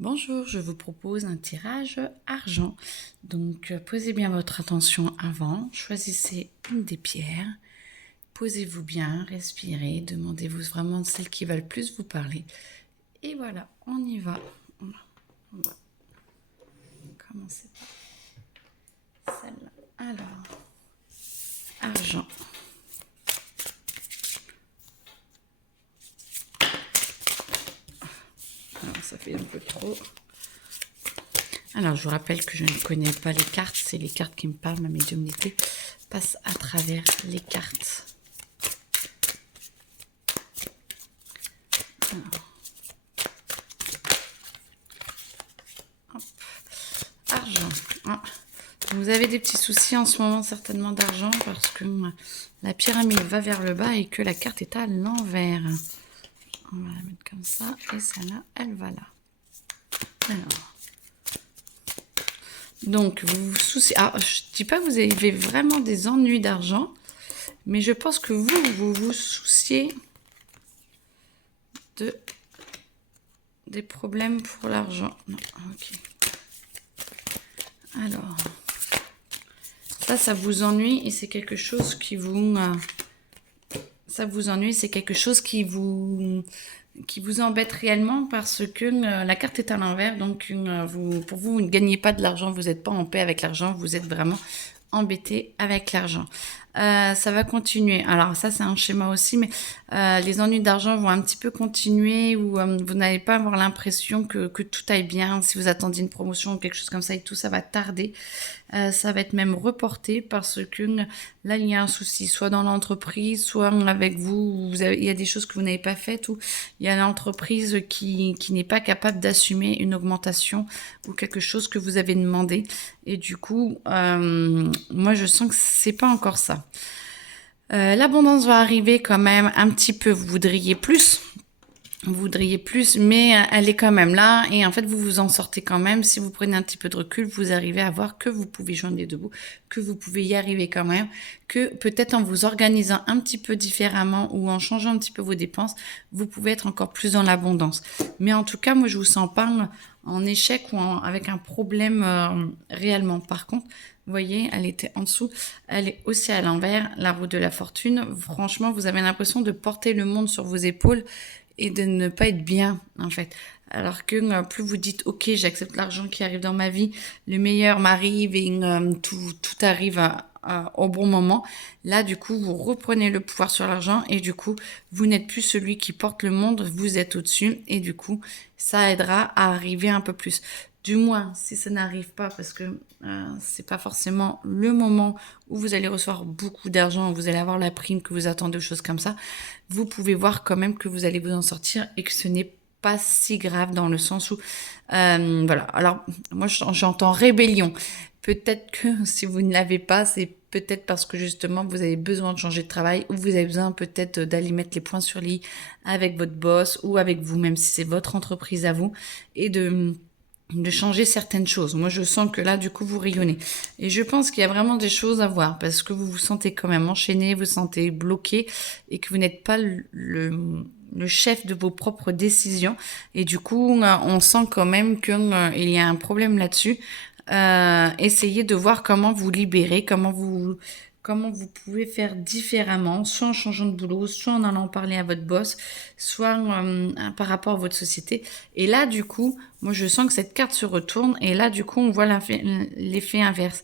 Bonjour, je vous propose un tirage argent. Donc, posez bien votre attention avant, choisissez une des pierres, posez-vous bien, respirez, demandez-vous vraiment celle qui va le plus vous parler. Et voilà, on y va. On va commencer par celle-là. Alors, argent. Alors, ça fait un peu trop. Alors, je vous rappelle que je ne connais pas les cartes, c'est les cartes qui me parlent, ma médiumnité passe à travers les cartes. Alors. Hop. Argent. Ah. Vous avez des petits soucis en ce moment certainement d'argent parce que la pyramide va vers le bas et que la carte est à l'envers. On va la mettre comme ça et celle-là, elle va là. Alors. Donc, vous vous souciez... Ah, je ne dis pas que vous avez vraiment des ennuis d'argent, mais je pense que vous vous souciez des problèmes pour l'argent. Non, ok. Alors, ça vous ennuie et c'est quelque chose qui vous... ça vous ennuie, c'est quelque chose qui vous embête réellement parce que la carte est à l'envers. Donc, pour vous, vous ne gagnez pas de l'argent, vous n'êtes pas en paix avec l'argent, vous êtes vraiment embêté avec l'argent. Ça va continuer. Alors ça, c'est un schéma aussi, mais les ennuis d'argent vont un petit peu continuer ou vous n'allez pas avoir l'impression que tout aille bien. Si vous attendiez une promotion ou quelque chose comme ça et tout, ça va tarder. Ça va être même reporté parce que là, il y a un souci, soit dans l'entreprise, soit avec vous, il y a des choses que vous n'avez pas faites ou il y a l'entreprise qui n'est pas capable d'assumer une augmentation ou quelque chose que vous avez demandé. Et du coup, moi, je sens que c'est pas encore ça. L'abondance va arriver quand même un petit peu. Vous voudriez plus, mais elle est quand même là et en fait vous vous en sortez quand même. Si vous prenez un petit peu de recul, vous arrivez à voir que vous pouvez joindre les deux bouts, que vous pouvez y arriver quand même, que peut-être en vous organisant un petit peu différemment ou en changeant un petit peu vos dépenses, vous pouvez être encore plus dans l'abondance. Mais en tout cas, moi je vous sens pas en échec ou avec un problème réellement. Par contre, vous voyez, elle était en dessous, elle est aussi à l'envers, la roue de la fortune. Franchement, vous avez l'impression de porter le monde sur vos épaules et de ne pas être bien, en fait. Alors que plus vous dites, ok, j'accepte l'argent qui arrive dans ma vie, le meilleur m'arrive et tout arrive au bon moment. Là, du coup, vous reprenez le pouvoir sur l'argent et du coup, vous n'êtes plus celui qui porte le monde, vous êtes au-dessus et du coup, ça aidera à arriver un peu plus. Du moins, si ça n'arrive pas, parce que c'est pas forcément le moment où vous allez recevoir beaucoup d'argent, où vous allez avoir la prime que vous attendez, choses comme ça, vous pouvez voir quand même que vous allez vous en sortir et que ce n'est pas si grave dans le sens où, voilà. Alors, moi, j'entends rébellion. Peut-être que si vous ne l'avez pas, c'est peut-être parce que justement, vous avez besoin de changer de travail ou vous avez besoin peut-être d'aller mettre les points sur les i avec votre boss ou avec vous, même si c'est votre entreprise à vous, et de changer certaines choses. Moi, je sens que là, du coup, vous rayonnez. Et je pense qu'il y a vraiment des choses à voir parce que vous vous sentez quand même enchaîné, vous sentez bloqué et que vous n'êtes pas le chef de vos propres décisions. Et du coup, on sent quand même qu'il y a un problème là-dessus. Essayez de voir comment vous libérer, comment vous pouvez faire différemment, soit en changeant de boulot, soit en allant parler à votre boss, soit par rapport à votre société. Et là, du coup, moi, je sens que cette carte se retourne et là, du coup, on voit l'effet inverse.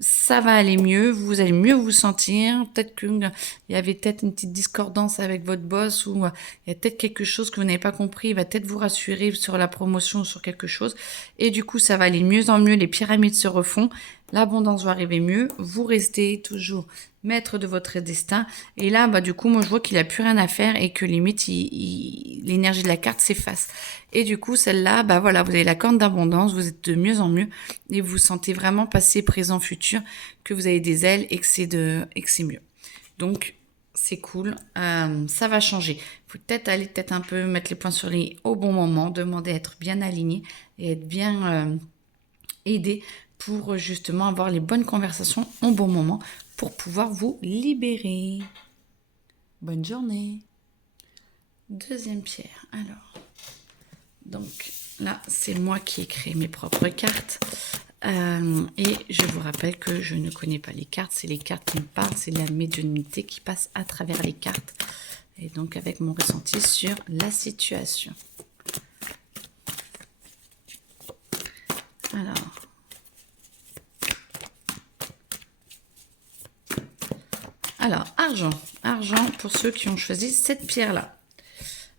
Ça va aller mieux, vous allez mieux vous sentir. Peut-être qu'il y avait peut-être une petite discordance avec votre boss ou il y a peut-être quelque chose que vous n'avez pas compris. Il va peut-être vous rassurer sur la promotion ou sur quelque chose. Et du coup, ça va aller mieux en mieux. Les pyramides se refont. L'abondance va arriver mieux. Vous restez toujours maître de votre destin. Et là, bah, du coup, moi, je vois qu'il n'a plus rien à faire et que limite, l'énergie de la carte s'efface. Et du coup, celle-là, bah voilà, vous avez la corne d'abondance, vous êtes de mieux en mieux et vous sentez vraiment passé, présent, futur, que vous avez des ailes et que c'est mieux. Donc, c'est cool, ça va changer. Il faut peut-être aller un peu mettre les points sur les i au bon moment, demander à être bien aligné et être bien aidé pour justement avoir les bonnes conversations au bon moment pour pouvoir vous libérer. Bonne journée. Deuxième pierre. Alors, donc, Là, c'est moi qui ai créé mes propres cartes. Et je vous rappelle que je ne connais pas les cartes, c'est les cartes qui me parlent, c'est la médiumnité qui passe à travers les cartes. Et donc avec mon ressenti sur la situation. Alors, argent. Argent pour ceux qui ont choisi cette pierre-là.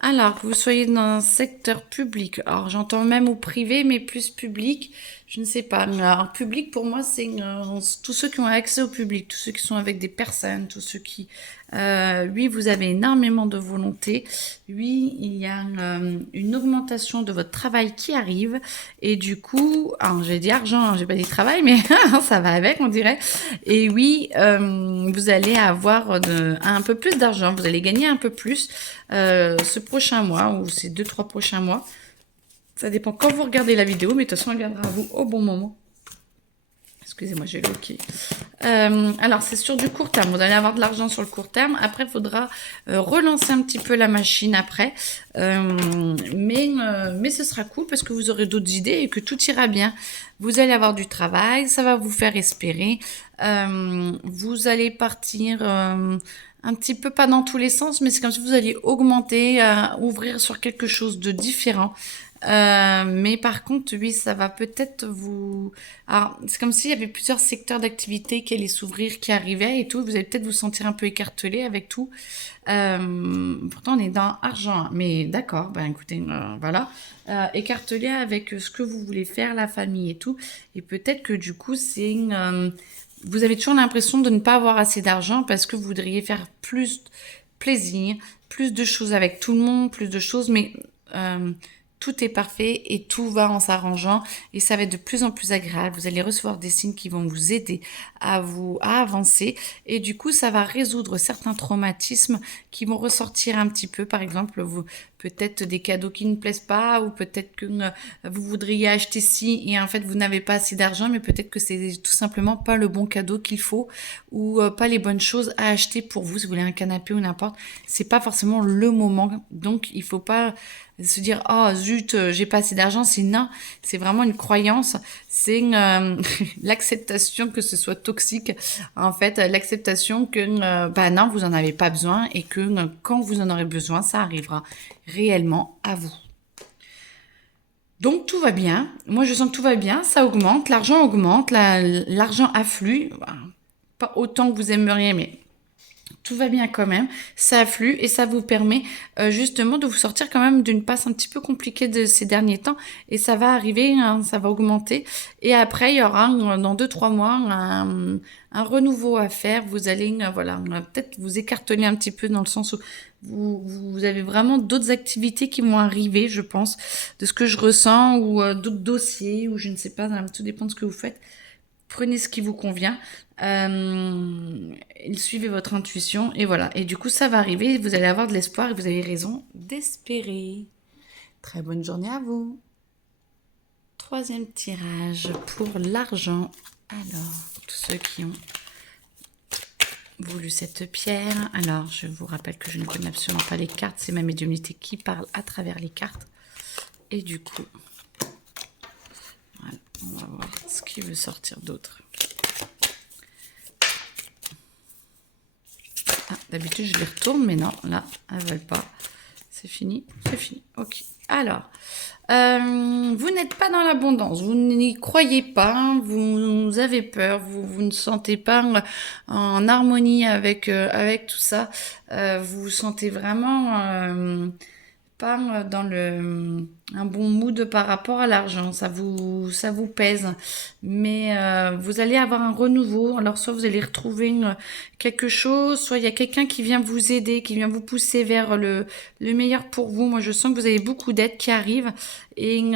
Alors, que vous soyez dans un secteur public, alors j'entends même ou privé, mais plus public, je ne sais pas. Alors, public, pour moi, c'est tous ceux qui ont accès au public, tous ceux qui sont avec des personnes, tous ceux qui... oui, vous avez énormément de volonté. Oui, il y a une augmentation de votre travail qui arrive. Et du coup, alors j'ai dit argent, j'ai pas dit travail, mais ça va avec, on dirait. Et oui, vous allez avoir un peu plus d'argent, vous allez gagner un peu plus ce prochain mois ou ces 2-3 prochains mois. Ça dépend quand vous regardez la vidéo, mais de toute façon, elle viendra à vous au bon moment. Excusez-moi, j'ai le OK. Alors, c'est sur du court terme. Vous allez avoir de l'argent sur le court terme. Après, il faudra relancer un petit peu la machine après. Mais ce sera cool parce que vous aurez d'autres idées et que tout ira bien. Vous allez avoir du travail. Ça va vous faire espérer. Vous allez partir... un petit peu pas dans tous les sens, mais c'est comme si vous alliez augmenter, ouvrir sur quelque chose de différent. Mais par contre, oui, ça va peut-être vous... Alors, c'est comme s'il y avait plusieurs secteurs d'activité qui allaient s'ouvrir, qui arrivaient et tout. Vous allez peut-être vous sentir un peu écartelé avec tout. Pourtant, on est dans argent. Mais d'accord, ben écoutez, voilà. Écartelé avec ce que vous voulez faire, la famille et tout. Et peut-être que du coup, c'est vous avez toujours l'impression de ne pas avoir assez d'argent parce que vous voudriez faire plus plaisir, plus de choses avec tout le monde, plus de choses, mais tout est parfait et tout va en s'arrangeant et ça va être de plus en plus agréable. Vous allez recevoir des signes qui vont vous aider à avancer et du coup ça va résoudre certains traumatismes qui vont ressortir un petit peu. Par exemple, peut-être des cadeaux qui ne plaisent pas ou peut-être que vous voudriez acheter ci et en fait vous n'avez pas assez d'argent, mais peut-être que c'est tout simplement pas le bon cadeau qu'il faut ou pas les bonnes choses à acheter pour vous. Si vous voulez un canapé ou n'importe, c'est pas forcément le moment. Donc il faut pas se dire oh zut, j'ai pas assez d'argent. C'est non, c'est vraiment une croyance, c'est l'acceptation que ce soit toxique, en fait, l'acceptation que bah non, vous en avez pas besoin et que quand vous en aurez besoin, ça arrivera réellement à vous. Donc tout va bien, moi je sens que tout va bien, ça augmente, l'argent afflue, pas autant que vous aimeriez, mais tout va bien quand même, ça afflue et ça vous permet justement de vous sortir quand même d'une passe un petit peu compliquée de ces derniers temps et ça va arriver, hein, ça va augmenter et après il y aura dans 2-3 mois un renouveau à faire. Vous allez voilà, peut-être vous écarteler un petit peu dans le sens où vous avez vraiment d'autres activités qui vont arriver, je pense, de ce que je ressens ou d'autres dossiers ou je ne sais pas, tout dépend de ce que vous faites. Prenez ce qui vous convient, suivez votre intuition et voilà. Et du coup, ça va arriver, vous allez avoir de l'espoir et vous avez raison d'espérer. Très bonne journée à vous. Troisième tirage pour l'argent. Alors, tous ceux qui ont voulu cette pierre. Alors, je vous rappelle que je ne connais absolument pas les cartes. C'est ma médiumnité qui parle à travers les cartes. Et du coup, voilà, on va voir ce qui veut sortir d'autre. Ah, d'habitude, je les retourne, mais non, là, elles ne veulent pas. C'est fini, c'est fini. Ok. Alors, vous n'êtes pas dans l'abondance, vous n'y croyez pas, vous avez peur, vous ne sentez pas en harmonie avec tout ça. Vous vous sentez vraiment pas dans un bon mood par rapport à l'argent, ça vous pèse, mais vous allez avoir un renouveau. Alors soit vous allez retrouver quelque chose, soit il y a quelqu'un qui vient vous aider, qui vient vous pousser vers le meilleur pour vous. Moi je sens que vous avez beaucoup d'aides qui arrivent et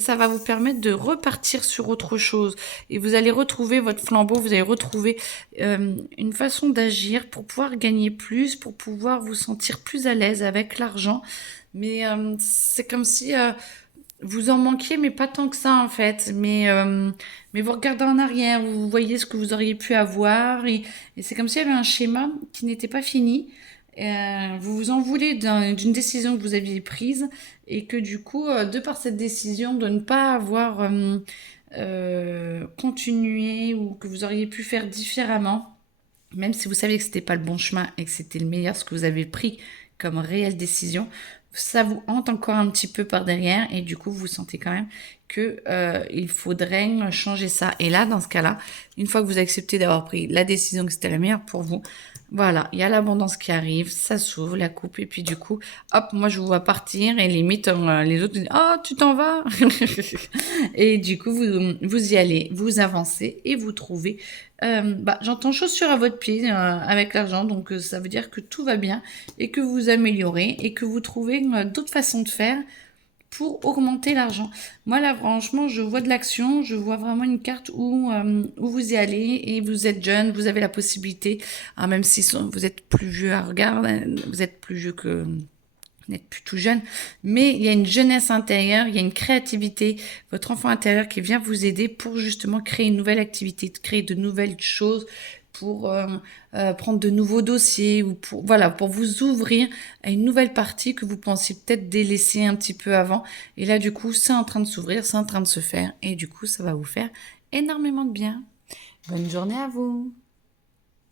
ça va vous permettre de repartir sur autre chose et vous allez retrouver votre flambeau, vous allez retrouver une façon d'agir pour pouvoir gagner plus, pour pouvoir vous sentir plus à l'aise avec l'argent. Mais c'est comme si vous en manquiez, mais pas tant que ça en fait. Mais vous regardez en arrière, vous voyez ce que vous auriez pu avoir. Et c'est comme s'il y avait un schéma qui n'était pas fini. vous vous en voulez d'une décision que vous aviez prise et que du coup, de par cette décision de ne pas avoir continué ou que vous auriez pu faire différemment, même si vous saviez que c'était pas le bon chemin et que c'était le meilleur, ce que vous avez pris comme réelle décision, ça vous hante encore un petit peu par derrière et du coup vous sentez quand même que il faudrait changer ça. Et là, dans ce cas-là, une fois que vous acceptez d'avoir pris la décision que c'était la meilleure pour vous, voilà, il y a l'abondance qui arrive, ça s'ouvre, la coupe, et puis du coup, hop, moi je vous vois partir et limite les autres disent, oh, tu t'en vas. Et du coup, vous y allez, vous avancez et vous trouvez j'entends chaussure à votre pied avec l'argent, donc ça veut dire que tout va bien et que vous améliorez et que vous trouvez d'autres façons de faire pour augmenter l'argent. Moi là, franchement, je vois de l'action, je vois vraiment une carte où vous y allez et vous êtes jeune, vous avez la possibilité, même si vous êtes plus vieux à regarder, vous êtes plus vieux que vous n'êtes plus tout jeune, mais il y a une jeunesse intérieure, il y a une créativité, votre enfant intérieur qui vient vous aider pour justement créer une nouvelle activité, créer de nouvelles choses, pour prendre de nouveaux dossiers ou pour vous ouvrir à une nouvelle partie que vous pensiez peut-être délaisser un petit peu avant. Et là, du coup, c'est en train de s'ouvrir, c'est en train de se faire et du coup, ça va vous faire énormément de bien. Bonne journée à vous.